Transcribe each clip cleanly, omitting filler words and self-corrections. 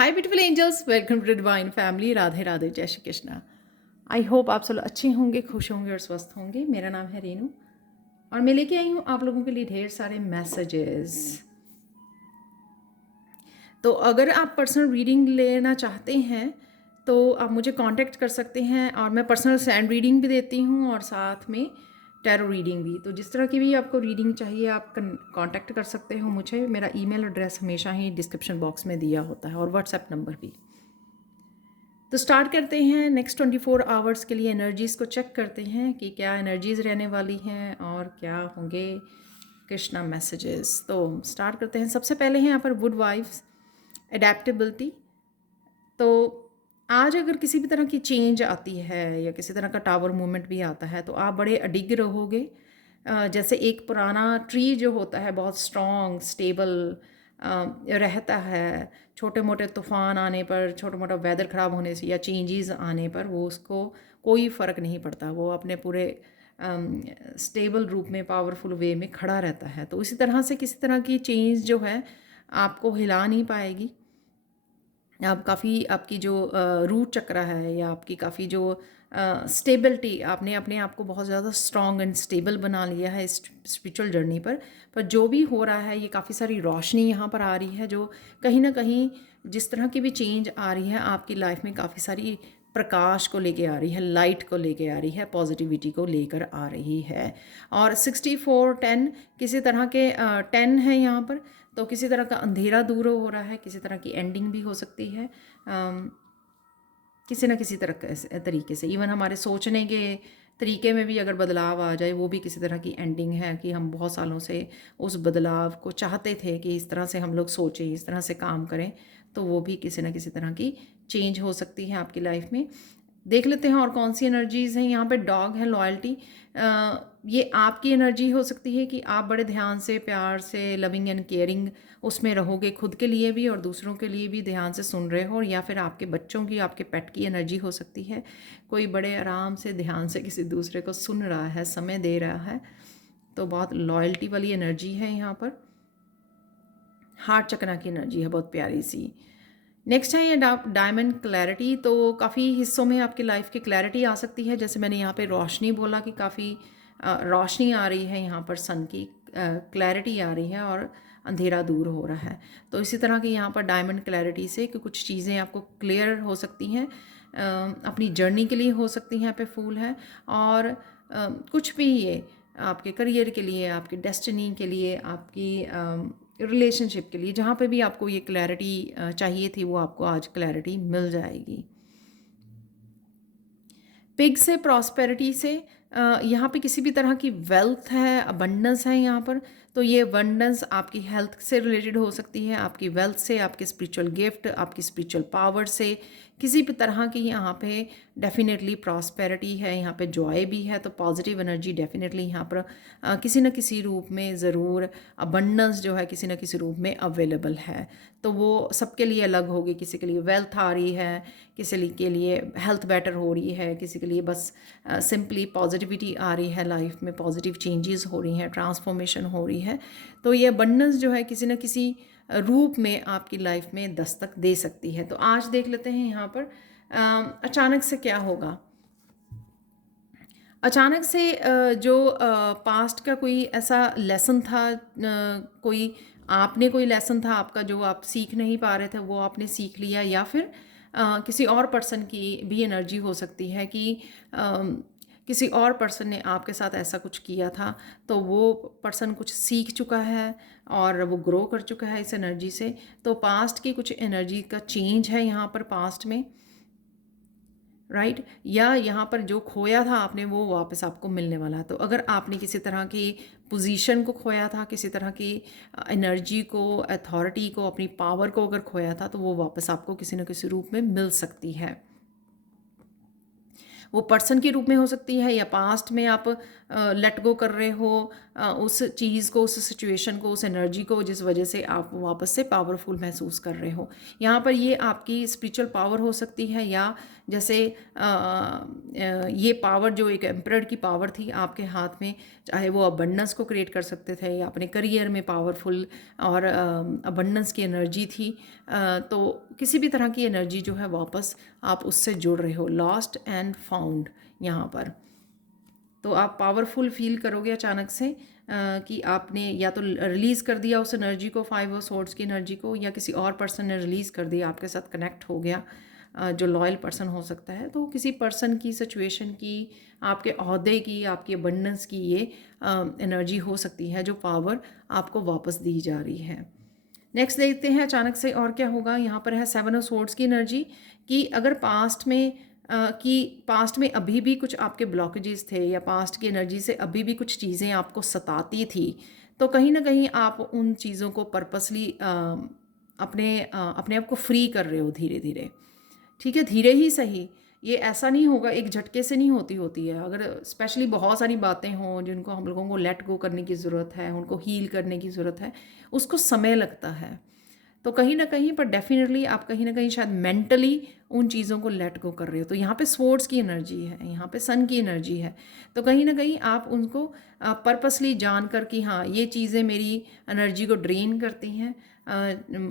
Hi beautiful angels, welcome to divine family. Radhe Radhe, जय Shri Krishna. I hope आप सब लोग अच्छे होंगे, खुश होंगे और स्वस्थ होंगे। मेरा नाम है रेनू और मैं लेके आई हूँ आप लोगों के लिए ढेर सारे मैसेजेस। तो अगर आप पर्सनल रीडिंग लेना चाहते हैं तो आप मुझे कांटेक्ट कर सकते हैं और मैं पर्सनल सैंड रीडिंग भी देती हूँ और साथ में टैरो रीडिंग भी। तो जिस तरह की भी आपको रीडिंग चाहिए आप कांटेक्ट कर सकते हो मुझे। मेरा ईमेल एड्रेस हमेशा ही डिस्क्रिप्शन बॉक्स में दिया होता है और व्हाट्सएप नंबर भी। तो स्टार्ट करते हैं। नेक्स्ट 24 आवर्स के लिए एनर्जीज़ को चेक करते हैं कि क्या एनर्जीज़ रहने वाली हैं और क्या होंगे कृष्णा मैसेजेस। तो स्टार्ट करते हैं। सबसे पहले हैं यहाँ पर वुड वाइफ्स, एडेप्टेबिलिटी। तो आज अगर किसी भी तरह की चेंज आती है या किसी तरह का टावर मूवमेंट भी आता है तो आप बड़े अडिग रहोगे। जैसे एक पुराना ट्री जो होता है बहुत स्ट्रॉन्ग स्टेबल रहता है। छोटे मोटे तूफ़ान आने पर, छोटा मोटा वेदर ख़राब होने से या चेंजेस आने पर वो उसको कोई फ़र्क नहीं पड़ता, वो अपने पूरे स्टेबल रूप में पावरफुल वे में खड़ा रहता है। तो इसी तरह से किसी तरह की चेंज जो है आपको हिला नहीं पाएगी। आप काफ़ी आपकी जो रूट चक्र है या आपकी काफ़ी जो स्टेबिलिटी, आपने अपने आप को बहुत ज़्यादा स्ट्रॉन्ग एंड स्टेबल बना लिया है इस स्पिरिचुअल जर्नी पर जो भी हो रहा है ये काफ़ी सारी रोशनी यहाँ पर आ रही है जो कहीं ना कहीं जिस तरह की भी चेंज आ रही है आपकी लाइफ में काफ़ी सारी प्रकाश को लेके आ रही है, लाइट को लेके आ रही है, पॉजिटिविटी को लेकर आ रही है। और 64-10 किसी तरह के 10 है यहाँ पर, तो किसी तरह का अंधेरा दूर हो रहा है, किसी तरह की एंडिंग भी हो सकती है किसी न किसी तरह तरीके से। इवन हमारे सोचने के तरीके में भी अगर बदलाव आ जाए वो भी किसी तरह की एंडिंग है कि हम बहुत सालों से उस बदलाव को चाहते थे कि इस तरह से हम लोग सोचें, इस तरह से काम करें, तो वो भी किसी न किसी तरह की चेंज हो सकती है आपकी लाइफ में। देख लेते हैं और कौन सी एनर्जीज़ हैं। यहाँ पे डॉग है, लॉयल्टी। ये आपकी एनर्जी हो सकती है कि आप बड़े ध्यान से, प्यार से, लविंग एंड केयरिंग उसमें रहोगे, खुद के लिए भी और दूसरों के लिए भी ध्यान से सुन रहे हो। या फिर आपके बच्चों की, आपके पेट की एनर्जी हो सकती है। कोई बड़े आराम से ध्यान से किसी दूसरे को सुन रहा है, समय दे रहा है, तो बहुत लॉयल्टी वाली एनर्जी है यहाँ पर। हार्ट चक्रा की एनर्जी है बहुत प्यारी सी। नेक्स्ट है ये डायमंड क्लैरिटी। तो काफ़ी हिस्सों में आपकी लाइफ की क्लैरिटी आ सकती है। जैसे मैंने यहाँ पे रोशनी बोला कि काफ़ी रोशनी आ रही है, यहाँ पर सन की क्लैरिटी आ रही है और अंधेरा दूर हो रहा है। तो इसी तरह की यहाँ पर डायमंड क्लैरिटी से कि कुछ चीज़ें आपको क्लियर हो सकती हैं, अपनी जर्नी के लिए हो सकती हैं। यहाँ पे फूल है और कुछ भी ये आपके करियर के लिए, आपकी डेस्टिनी के लिए, आपकी रिलेशनशिप के लिए, जहाँ पे भी आपको ये क्लैरिटी चाहिए थी वो आपको आज क्लैरिटी मिल जाएगी। पिग से प्रॉस्पेरिटी से यहाँ पे किसी भी तरह की वेल्थ है, अबंडेंस है यहाँ पर। तो ये अबंडेंस आपकी हेल्थ से रिलेटेड हो सकती है, आपकी वेल्थ से, आपके स्पिरिचुअल गिफ्ट, आपकी स्पिरिचुअल पावर से, किसी भी तरह की यहाँ पे डेफिनेटली प्रॉस्पेरिटी है, यहाँ पे जॉय भी है। तो पॉजिटिव एनर्जी डेफिनेटली यहाँ पर किसी न किसी रूप में ज़रूर अबंडेंस जो है किसी न किसी रूप में अवेलेबल है। तो वो सबके लिए अलग होगी। किसी के लिए वेल्थ आ रही है, किसी के लिए हेल्थ बेटर हो रही है, किसी के लिए बस सिंपली पॉजिटिविटी आ रही है, लाइफ में पॉजिटिव चेंजेस हो रही हैं, ट्रांसफॉर्मेशन हो रही है। तो ये अबंडेंस जो है किसी न किसी रूप में आपकी लाइफ में दस्तक दे सकती है। तो आज देख लेते हैं यहाँ पर अचानक से क्या होगा। अचानक से जो पास्ट का कोई ऐसा लेसन था, कोई आपने कोई लेसन था आपका जो आप सीख नहीं पा रहे थे वो आपने सीख लिया, या फिर किसी और पर्सन की भी एनर्जी हो सकती है कि किसी और पर्सन ने आपके साथ ऐसा कुछ किया था तो वो पर्सन कुछ सीख चुका है और वो ग्रो कर चुका है इस एनर्जी से। तो पास्ट की कुछ एनर्जी का चेंज है यहाँ पर पास्ट में, राइट। या यहाँ पर जो खोया था आपने वो वापस आपको मिलने वाला है। तो अगर आपने किसी तरह की पोजीशन को खोया था, किसी तरह की एनर्जी को, अथॉरिटी को, अपनी पावर को अगर खोया था तो वो वापस आपको किसी न किसी रूप में मिल सकती है। वो पर्सन के रूप में हो सकती है या पास्ट में आप लेट गो कर रहे हो उस चीज़ को, उस सिचुएशन को, उस एनर्जी को, जिस वजह से आप वापस से पावरफुल महसूस कर रहे हो। यहाँ पर ये आपकी स्पिरिचुअल पावर हो सकती है, या जैसे ये पावर जो एक एम्परर की पावर थी आपके हाथ में, चाहे वो अबंडेंस को क्रिएट कर सकते थे या अपने करियर में पावरफुल और अबंडेंस की एनर्जी थी, तो किसी भी तरह की एनर्जी जो है वापस आप उससे जुड़ रहे हो, लॉस्ट एंड फाउंड यहाँ पर। तो आप पावरफुल फील करोगे अचानक से कि आपने या तो रिलीज़ कर दिया उस एनर्जी को, 5 ऑफ सोर्ड्स की एनर्जी को, या किसी और पर्सन ने रिलीज़ कर दिया, आपके साथ कनेक्ट हो गया, जो लॉयल पर्सन हो सकता है। तो किसी पर्सन की, सिचुएशन की, आपके ओहदे की, आपकी अबंडेंस की ये एनर्जी हो सकती है जो पावर आपको वापस दी जा रही है। नेक्स्ट देखते हैं अचानक से और क्या होगा। यहाँ पर है 7 ऑफ सोर्ड्स की एनर्जी, कि अगर पास्ट में अभी भी कुछ आपके ब्लॉकेजेस थे, या पास्ट की एनर्जी से अभी भी कुछ चीज़ें आपको सताती थी, तो कहीं ना कहीं आप उन चीज़ों को पर्पसली अपने आप को फ्री कर रहे हो धीरे धीरे। ठीक है, धीरे ही सही, ये ऐसा नहीं होगा, एक झटके से नहीं होती है। अगर स्पेशली बहुत सारी बातें हों जिनको हम लोगों को लेट गो करने की ज़रूरत है, उनको हील करने की ज़रूरत है, उसको समय लगता है। तो कहीं ना कहीं पर डेफिनेटली आप कहीं ना कहीं शायद मेंटली उन चीज़ों को लेट गो कर रहे हो। तो यहाँ पे स्वॉर्ड्स की एनर्जी है, यहाँ पे सन की एनर्जी है। तो कहीं ना कहीं आप उनको पर्पसली जान कर कि हाँ ये चीज़ें मेरी एनर्जी को ड्रेन करती हैं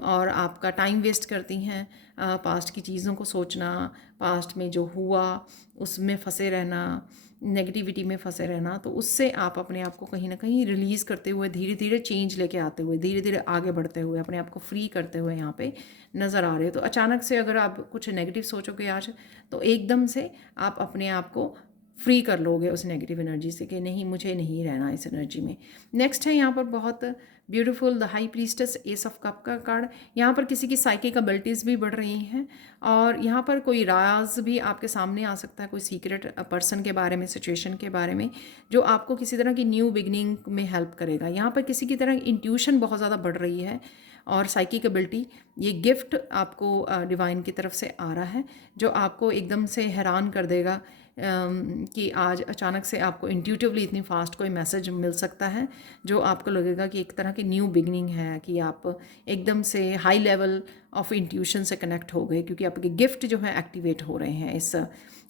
और आपका टाइम वेस्ट करती हैं। पास्ट की चीज़ों को सोचना, पास्ट में जो हुआ उसमें फंसे रहना, नेगेटिविटी में फंसे रहना, तो उससे आप अपने आप को कहीं ना कहीं रिलीज़ करते हुए, धीरे धीरे चेंज लेके आते हुए, धीरे धीरे आगे बढ़ते हुए, अपने आप को फ्री करते हुए यहाँ पे नज़र आ रहे हो। तो अचानक से अगर आप कुछ नेगेटिव सोचोगे आज, तो एकदम से आप अपने आप को फ्री कर लोगे उस नेगेटिव एनर्जी से कि नहीं, मुझे नहीं रहना इस एनर्जी में। नेक्स्ट है यहाँ पर बहुत beautiful the high priestess, S of cup का कार्ड। यहाँ पर किसी की साइकिक एबिलिटीज़ भी बढ़ रही हैं, और यहाँ पर कोई राज भी आपके सामने आ सकता है, कोई सीक्रेट पर्सन के बारे में, सिचुएशन के बारे में, जो आपको किसी तरह की न्यू बिगनिंग में हेल्प करेगा। यहाँ पर किसी की तरह इंट्यूशन बहुत ज़्यादा बढ़ रही है, और साइकिक एबिलिटी, ये गिफ्ट आपको डिवाइन की तरफ से आ रहा है, जो आपको एकदम से हैरान कर देगा कि आज अचानक से आपको इंट्यूटिवली इतनी फास्ट कोई मैसेज मिल सकता है, जो आपको लगेगा कि एक तरह की न्यू बिगनिंग है, कि आप एकदम से हाई लेवल ऑफ इंट्यूशन से कनेक्ट हो गए, क्योंकि आपके गिफ्ट जो है एक्टिवेट हो रहे हैं इस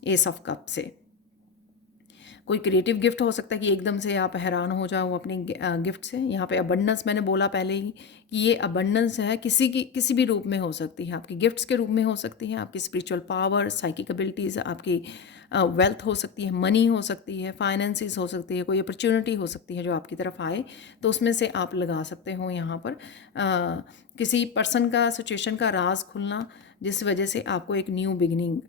एस ऑफ कप से। कोई क्रिएटिव गिफ्ट हो सकता है कि एकदम से आप हैरान हो जाओ अपने गिफ्ट से। यहाँ पे अबंडेंस मैंने बोला पहले ही कि ये अबंडेंस है, किसी भी रूप में हो सकती है, आपकी गिफ्ट्स के रूप में हो सकती है, आपकी स्पिरिचुअल पावर, साइकिक एबिलिटीज़, आपकी वेल्थ हो सकती है, मनी हो सकती है, फाइनेंसिस हो सकती है, कोई अपॉर्चुनिटी हो सकती है जो आपकी तरफ आए, तो उसमें से आप लगा सकते हो यहाँ पर किसी पर्सन का, सिचुएशन का राज खुलना, जिस वजह से आपको एक न्यू बिगनिंग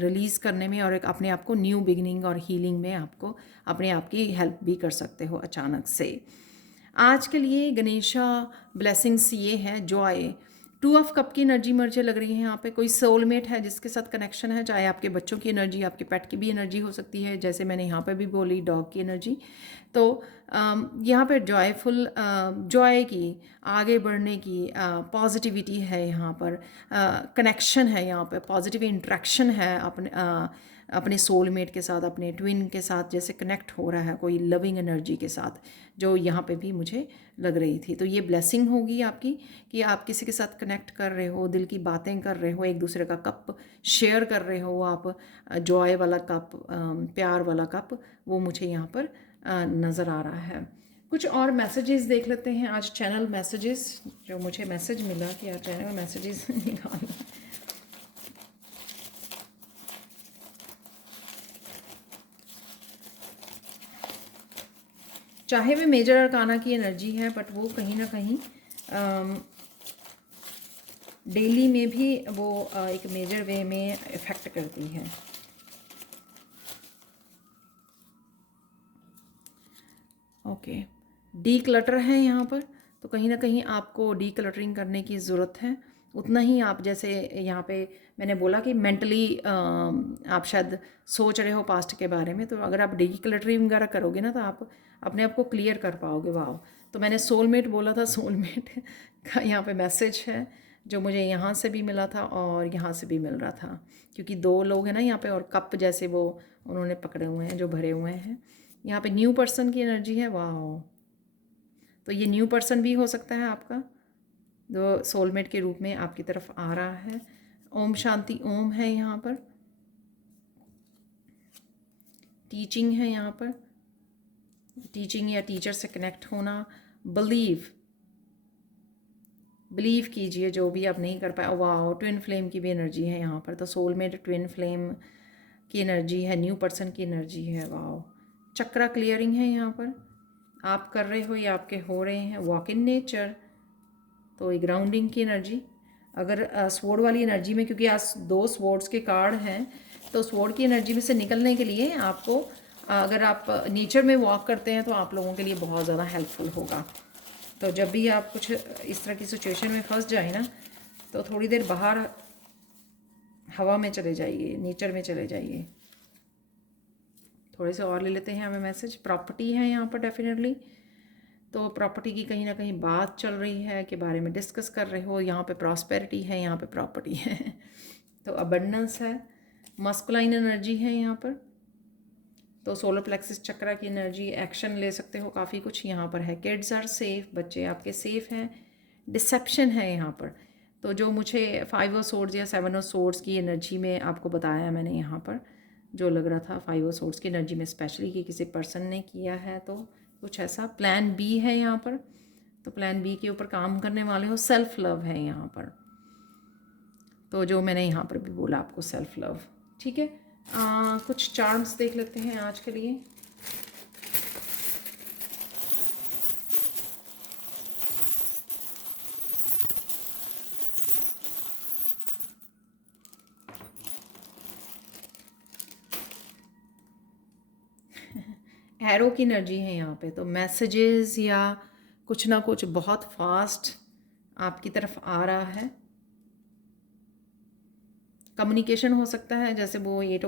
रिलीज़ करने में और एक अपने आप को न्यू बिगनिंग और हीलिंग में आपको अपने आप की हेल्प भी कर सकते हो अचानक से। आज के लिए गणेशा ब्लेसिंग्स ये है, जॉय, 2 ऑफ कप की एनर्जी मुझे लग रही है। यहाँ पे कोई सोलमेट है जिसके साथ कनेक्शन है, चाहे आपके बच्चों की एनर्जी, आपके पेट की भी एनर्जी हो सकती है, जैसे मैंने यहाँ पे भी बोली डॉग की एनर्जी। तो यहाँ पे जॉयफुल, जॉय की, आगे बढ़ने की पॉजिटिविटी है, यहाँ पर कनेक्शन है, यहाँ पे पॉजिटिव इंट्रैक्शन है अपने सोलमेट के साथ, अपने ट्विन के साथ जैसे कनेक्ट हो रहा है कोई लविंग एनर्जी के साथ, जो यहाँ पे भी मुझे लग रही थी। तो ये ब्लेसिंग होगी आपकी कि आप किसी के साथ कनेक्ट कर रहे हो, दिल की बातें कर रहे हो, एक दूसरे का कप शेयर कर रहे हो आप, जॉय वाला कप, प्यार वाला कप, वो मुझे यहाँ पर नज़र आ रहा है। कुछ और मैसेजेस देख लेते हैं आज, चैनल मैसेजेस, जो मुझे मैसेज मिला कि आप चैनल मैसेजेस निकाल। चाहे वे मेजर अरकाना की एनर्जी है, बट वो कहीं ना कहीं डेली में भी वो एक मेजर वे में इफ़ेक्ट करती है। ओके, डी क्लटर है यहाँ पर, तो कहीं ना कहीं आपको डी क्लटरिंग करने की ज़रूरत है। उतना ही आप, जैसे यहाँ पे मैंने बोला कि मेंटली आप शायद सोच रहे हो पास्ट के बारे में, तो अगर आप डी क्लटरिंग वगैरह करोगे ना, तो आप अपने आप को क्लियर कर पाओगे। वाह, तो मैंने सोलमेट बोला था, सोलमेट का यहाँ पे मैसेज है जो मुझे यहाँ से भी मिला था और यहाँ से भी मिल रहा था, क्योंकि 2 लोग हैं ना यहाँ पे, और कप जैसे वो उन्होंने पकड़े हुए हैं जो भरे हुए हैं। यहाँ पे न्यू पर्सन की एनर्जी है। वाह, तो ये न्यू पर्सन भी हो सकता है आपका, जो सोलमेट के रूप में आपकी तरफ आ रहा है। ओम शांति ओम है यहाँ पर, टीचिंग है यहाँ पर, टीचिंग या टीचर से कनेक्ट होना। बिलीव कीजिए जो भी आप नहीं कर पाए। वाह, ट्विन फ्लेम की भी एनर्जी है यहाँ पर, तो सोलमेट ट्विन फ्लेम की एनर्जी है, न्यू पर्सन की एनर्जी है। वाह, चक्रा क्लियरिंग है यहाँ पर, आप कर रहे हो या आपके हो रहे हैं। वॉक इन नेचर, तो ये ग्राउंडिंग की एनर्जी। अगर स्वॉर्ड वाली एनर्जी में, क्योंकि आज 2 स्वॉर्ड्स के कार्ड हैं, तो स्वॉर्ड की एनर्जी में से निकलने के लिए आपको अगर आप नेचर में वॉक करते हैं तो आप लोगों के लिए बहुत ज़्यादा हेल्पफुल होगा। तो जब भी आप कुछ इस तरह की सिचुएशन में फंस जाए ना, तो थोड़ी देर बाहर हवा में चले जाइए, नेचर में चले जाइए। थोड़े से और ले लेते हैं हमें मैसेज। प्रॉपर्टी है यहाँ पर डेफिनेटली, तो प्रॉपर्टी की कहीं ना कहीं बात चल रही है, के बारे में डिस्कस कर रहे हो। यहाँ पे प्रॉस्पेरिटी है, यहाँ पे प्रॉपर्टी है तो अबंडेंस है, मस्कुलाइन एनर्जी है यहाँ पर, तो सोलर प्लेक्सिस चक्रा की एनर्जी। एक्शन ले सकते हो काफ़ी कुछ यहाँ पर है। किड्स आर सेफ, बच्चे आपके सेफ हैं। डिसेप्शन है यहाँ पर, तो जो मुझे 5 ऑफ सोर्ड्स या 7 ऑफ सोर्ड्स की एनर्जी में आपको बताया मैंने यहाँ पर, जो लग रहा था 5 ऑफ सोर्ड्स की एनर्जी में स्पेशली कि किसी पर्सन ने किया है, तो कुछ ऐसा। प्लान बी है यहाँ पर, तो प्लान बी के ऊपर काम करने वाले हो। सेल्फ लव है यहाँ पर, तो जो मैंने यहाँ पर भी बोला आपको, सेल्फ लव। ठीक है, कुछ चार्म्स देख लेते हैं आज के लिए। एरो की एनर्जी है यहाँ पे, तो मैसेजेस या कुछ ना कुछ बहुत फास्ट आपकी तरफ आ रहा है। कम्युनिकेशन हो सकता है, जैसे वो 8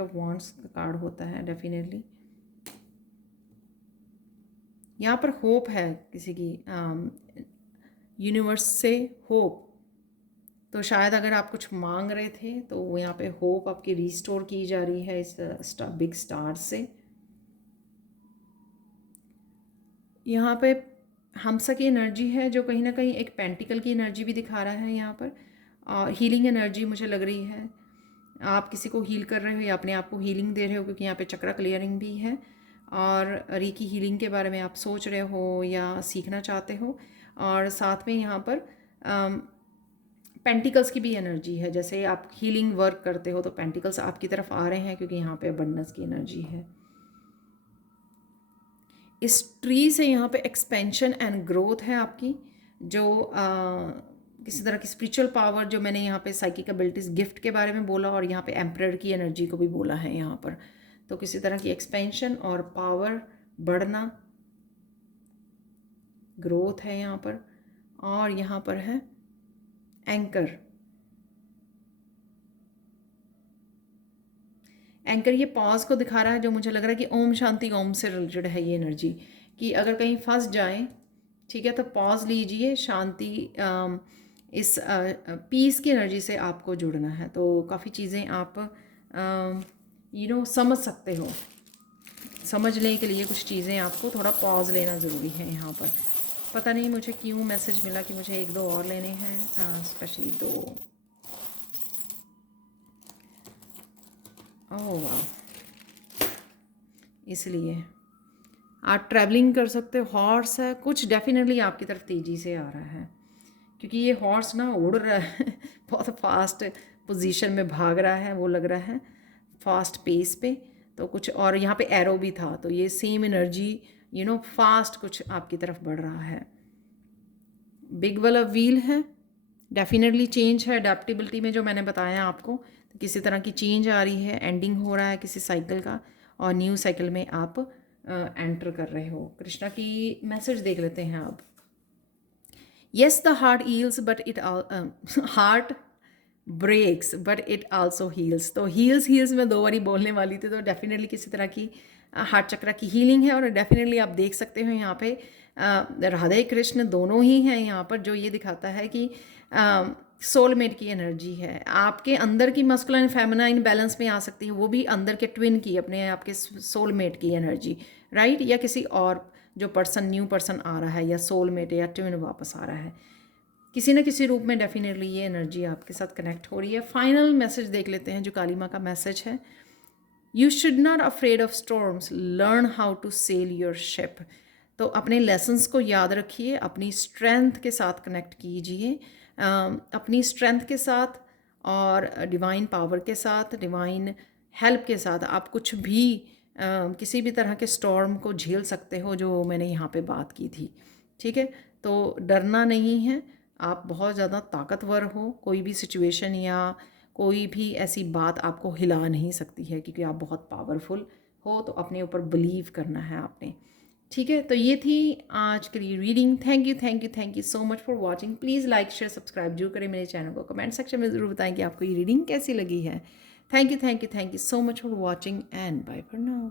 ऑफ वांड्स का कार्ड होता है डेफिनेटली। यहाँ पर होप है किसी की, यूनिवर्स से होप, तो शायद अगर आप कुछ मांग रहे थे तो वो यहाँ पे होप आपकी रिस्टोर की जा रही है इस बिग स्टार से। यहाँ पे हमसा की एनर्जी है, जो कहीं ना कहीं एक पेंटिकल की एनर्जी भी दिखा रहा है यहाँ पर। हीलिंग एनर्जी मुझे लग रही है, आप किसी को हील कर रहे हो या अपने आप को हीलिंग दे रहे हो, क्योंकि यहाँ पे चक्रा क्लियरिंग भी है। और रीकी हीलिंग के बारे में आप सोच रहे हो या सीखना चाहते हो। और साथ में यहाँ पर पेंटिकल्स की भी एनर्जी है, जैसे आप हीलिंग वर्क करते हो तो पेंटिकल्स आपकी तरफ आ रहे हैं, क्योंकि यहाँ पे अबंडेंस की एनर्जी है। इस ट्री से यहाँ पे एक्सपेंशन एंड ग्रोथ है आपकी, जो किसी तरह की स्पिरिचुअल पावर, जो मैंने यहाँ पे साइकिक एबिलिटीज़ गिफ्ट के बारे में बोला, और यहाँ पे एम्परर की एनर्जी को भी बोला है यहाँ पर। तो किसी तरह की एक्सपेंशन और पावर बढ़ना, ग्रोथ है यहाँ पर। और यहाँ पर है एंकर। एंकर ये पॉज को दिखा रहा है, जो मुझे लग रहा है कि ओम शांति ओम से रिलेटेड है ये एनर्जी, कि अगर कहीं फंस जाएं, ठीक है, तो पॉज लीजिए। शांति, इस पीस की एनर्जी से आपको जुड़ना है, तो काफ़ी चीज़ें आप समझ सकते हो। समझने के लिए कुछ चीज़ें आपको थोड़ा पॉज लेना ज़रूरी है यहाँ पर। पता नहीं मुझे क्यों मैसेज मिला कि मुझे 1-2 और लेने हैं, स्पेशली 2। ओह वाह, इसलिए आप ट्रैवलिंग कर सकते हो। हॉर्स है कुछ, डेफिनेटली आपकी तरफ तेज़ी से आ रहा है, क्योंकि ये हॉर्स ना उड़ रहा है बहुत फास्ट पोजीशन में भाग रहा है, वो लग रहा है फास्ट पेस पे। तो कुछ और यहाँ पे एरो भी था, तो ये सेम एनर्जी फास्ट कुछ आपकी तरफ बढ़ रहा है। बिग वाला व्हील है, डेफिनेटली चेंज है। अडेप्टेबिलिटी में जो मैंने बताया आपको, तो किसी तरह की चेंज आ रही है, एंडिंग हो रहा है किसी साइकिल का, और न्यू साइकिल में आप एंटर कर रहे हो। कृष्णा की मैसेज देख लेते हैं आप। Yes, the heart heals but it heart breaks but it also heals. तो हील्स मैं 2 बारी बोलने वाली थी, तो डेफिनेटली किसी तरह की हार्ट चक्रा की हीलिंग है। और डेफिनेटली आप देख सकते हो यहाँ पे राधे कृष्ण दोनों ही हैं यहाँ पर, जो ये दिखाता है कि सोलमेट की एनर्जी है, आपके अंदर की मस्कुलाइन फेमिनाइन बैलेंस में आ सकती है, वो भी अंदर के ट्विन की, अपने आपके सोलमेट की एनर्जी, राइट, या किसी और जो पर्सन, न्यू पर्सन आ रहा है, या सोलमेट या ट्विन वापस आ रहा है, किसी न किसी रूप में डेफिनेटली ये एनर्जी आपके साथ कनेक्ट हो रही है। फाइनल मैसेज देख लेते हैं जो काली माँ का मैसेज है। You should not afraid of storms, learn how to sail your ship. तो अपने लेसन्स को याद रखिए, अपनी स्ट्रेंथ के साथ कनेक्ट कीजिए, अपनी स्ट्रेंथ के साथ और डिवाइन पावर के साथ, डिवाइन हेल्प के साथ आप कुछ भी किसी भी तरह के स्टॉर्म को झेल सकते हो, जो मैंने यहाँ पे बात की थी। ठीक है, तो डरना नहीं है, आप बहुत ज़्यादा ताकतवर हो, कोई भी सिचुएशन या कोई भी ऐसी बात आपको हिला नहीं सकती है, क्योंकि आप बहुत पावरफुल हो। तो अपने ऊपर बिलीव करना है आपने। ठीक है, तो ये थी आज के लिए reading. Thank you so much for watching. Please like share subscribe जरूर करें मेरे चैनल को। कमेंट सेक्शन में ज़रूर बताएं कि आपको ये रीडिंग कैसी लगी है। Thank you so much for watching and bye for now.